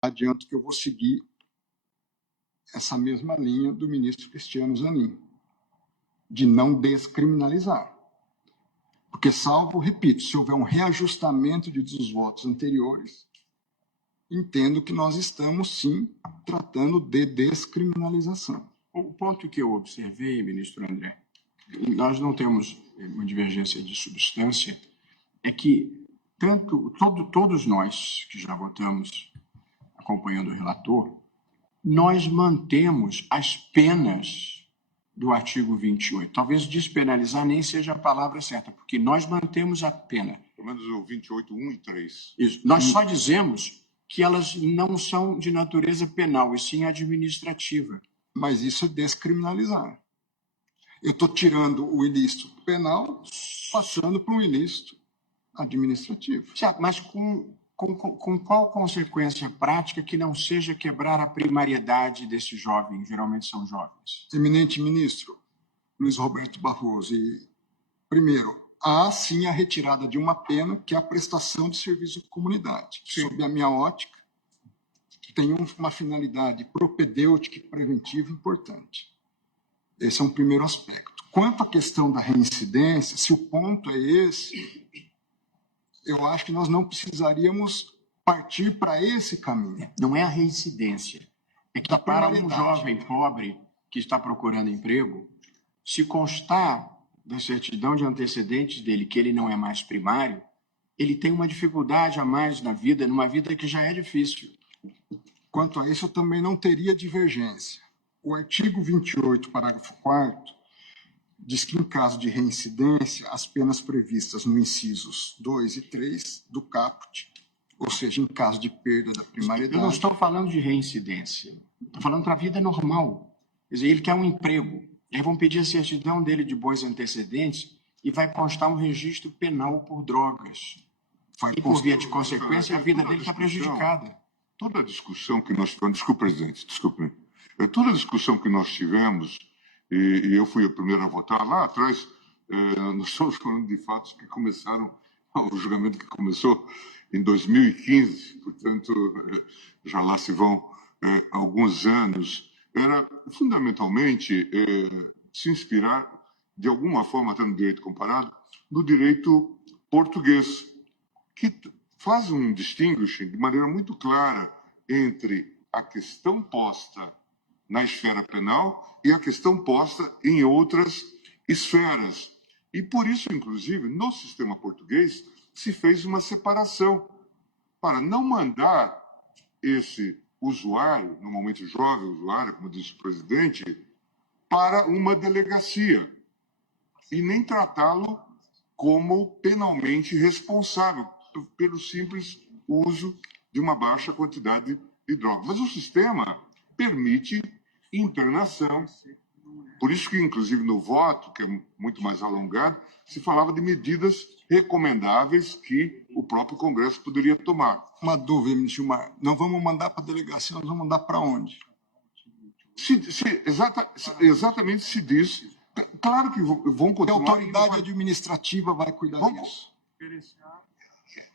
adianto que eu vou seguir essa mesma linha do ministro Cristiano Zanin, de não descriminalizar. Porque, salvo, repito, se houver um reajustamento dos votos anteriores, entendo que nós estamos, sim, tratando de descriminalização. O ponto que eu observei, ministro André, nós não temos uma divergência de substância, é que todos nós que já votamos acompanhando o relator, nós mantemos as penas do artigo 28. Talvez despenalizar nem seja a palavra certa, porque nós mantemos a pena. Pelo menos o 28, 1 e 3. Isso. Nós só dizemos que elas não são de natureza penal, e sim administrativa. Mas isso é descriminalizar. Eu estou tirando o ilícito penal, passando para um ilícito administrativo. Certo, mas com qual consequência prática que não seja quebrar a primariedade desses jovens, geralmente são jovens? Eminente ministro Luiz Roberto Barroso, primeiro, há sim a retirada de uma pena, que é a prestação de serviço à comunidade. Sim. Sob a minha ótica, tem uma finalidade propedêutica e preventiva importante. Esse é um primeiro aspecto. Quanto à questão da reincidência, se o ponto é esse, eu acho que nós não precisaríamos partir para esse caminho. Não é a reincidência. É que para um jovem pobre que está procurando emprego, se constar da certidão de antecedentes dele que ele não é mais primário, ele tem uma dificuldade a mais na vida, numa vida que já é difícil. Quanto a isso, eu também não teria divergência. O artigo 28, parágrafo 4º, diz que, em caso de reincidência, as penas previstas no incisos 2 e 3 do caput, ou seja, em caso de perda da primariedade... Eu não estou falando de reincidência. Estou falando para a vida normal. Quer dizer, ele quer um emprego. Eles vão pedir a certidão dele de bons antecedentes e vai constar um registro penal por drogas. E, por via de consequência, a vida dele está prejudicada. Toda a discussão que nós tivemos... Desculpe, presidente, desculpe. Toda a discussão que nós tivemos, e eu fui o primeiro a votar lá atrás, nós estamos falando de fatos que começaram, o julgamento que começou em 2015, portanto, já lá se vão alguns anos, era fundamentalmente se inspirar, de alguma forma, até no direito comparado, no direito português, que faz um distinguish de maneira muito clara entre a questão posta na esfera penal e a questão posta em outras esferas. E por isso, inclusive, no sistema português, se fez uma separação para não mandar esse usuário, normalmente jovem usuário, como disse o presidente, para uma delegacia e nem tratá-lo como penalmente responsável pelo simples uso de uma baixa quantidade de drogas. Mas o sistema permite internação. Por isso que, inclusive, no voto, que é muito mais alongado, se falava de medidas recomendáveis que o próprio Congresso poderia tomar. Uma dúvida, ministro Gilmar. Não vamos mandar para a delegacia, nós vamos mandar para onde? Exatamente se diz. Claro que vão continuar... A autoridade administrativa vai cuidar disso.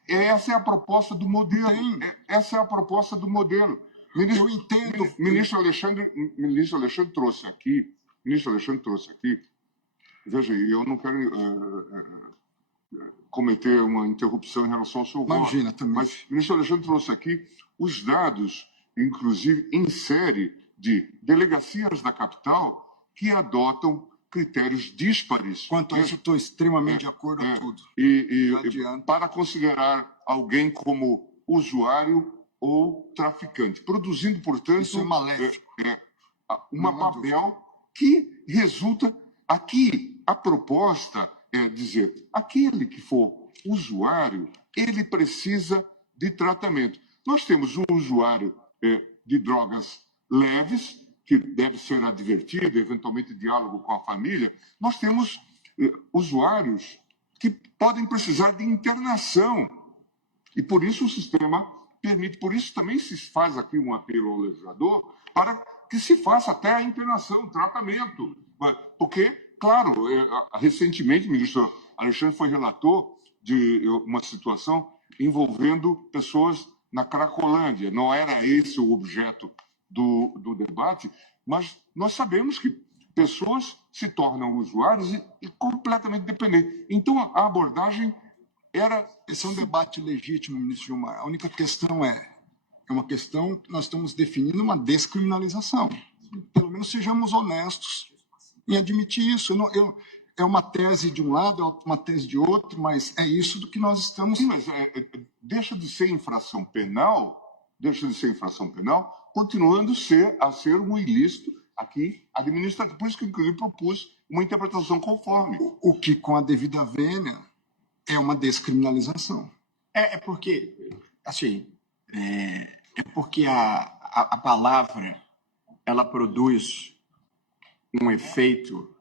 Essa é a proposta do modelo. Essa é a proposta do modelo. Eu entendo. Ministro Alexandre trouxe aqui. Veja, eu não quero cometer uma interrupção em relação ao seu voto. Imagina, também. Mas o ministro Alexandre trouxe aqui os dados, inclusive em série, de delegacias da capital que adotam critérios díspares. Quanto a isso, eu estou extremamente de acordo com tudo. E para considerar alguém como usuário ou traficante, produzindo, portanto, isso é maléfico. uma Babel que resulta... Aqui, a proposta é dizer, aquele que for usuário, ele precisa de tratamento. Nós temos um usuário de drogas leves, que deve ser advertido, eventualmente diálogo com a família. Nós temos usuários que podem precisar de internação. E por isso o sistema permite, por isso também se faz aqui um apelo ao legislador para que se faça até a internação, tratamento. Porque, claro, recentemente o ministro Alexandre foi relator de uma situação envolvendo pessoas na Cracolândia. Não era esse o objeto do debate, mas nós sabemos que pessoas se tornam usuários e completamente dependentes. Então, a abordagem era... Esse é um debate legítimo, ministro Gilmar. A única questão é uma questão que nós estamos definindo uma descriminalização. Pelo menos sejamos honestos em admitir isso. É uma tese de um lado, é uma tese de outro, mas é isso do que nós estamos... Sim, mas deixa de ser infração penal, continuando a ser um ilícito aqui administrativo. Por isso que, inclusive, propus uma interpretação conforme. O que, com a devida vênia, é uma descriminalização. É porque, assim, é porque a palavra, ela produz um efeito,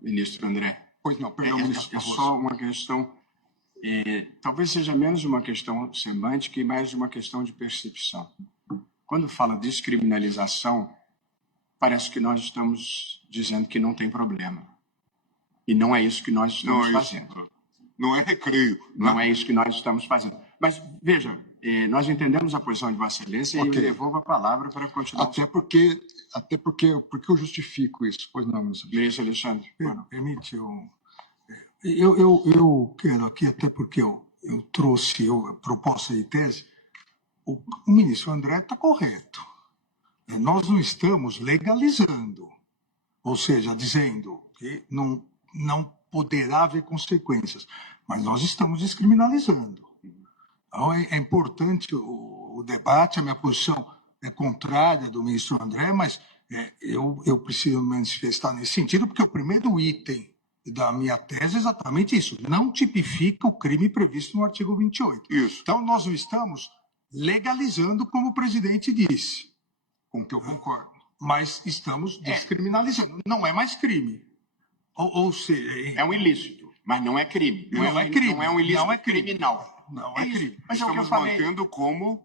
ministro André. Pois não, perdão, ministro. É só uma questão, talvez seja menos uma questão semântica e mais uma questão de percepção. Quando fala descriminalização, parece que nós estamos dizendo que não tem problema. E não é isso que nós estamos fazendo. Não é recreio. Não é isso que nós estamos fazendo. Mas, veja, nós entendemos a posição de Vossa Excelência e eu devolvo a palavra para continuar. Até porque eu justifico isso. Pois não, ministro. Ministro Alexandre. Permite, eu quero aqui, até porque eu trouxe a proposta de tese, o ministro André está correto. Nós não estamos legalizando, ou seja, dizendo que não poderá haver consequências, mas nós estamos descriminalizando. Então, é importante o debate, a minha posição é contrária do ministro André, mas eu preciso me manifestar nesse sentido, porque o primeiro item da minha tese é exatamente isso, não tipifica o crime previsto no artigo 28. Isso. Então, nós não estamos legalizando, como o presidente disse, com que eu concordo, mas estamos descriminalizando. Não é mais crime. Ou seja... É um ilícito, mas não é crime. Não é crime. Não é um ilícito Não é crime. criminal. Não é crime. Mas é o que eu Estamos falei. mantendo como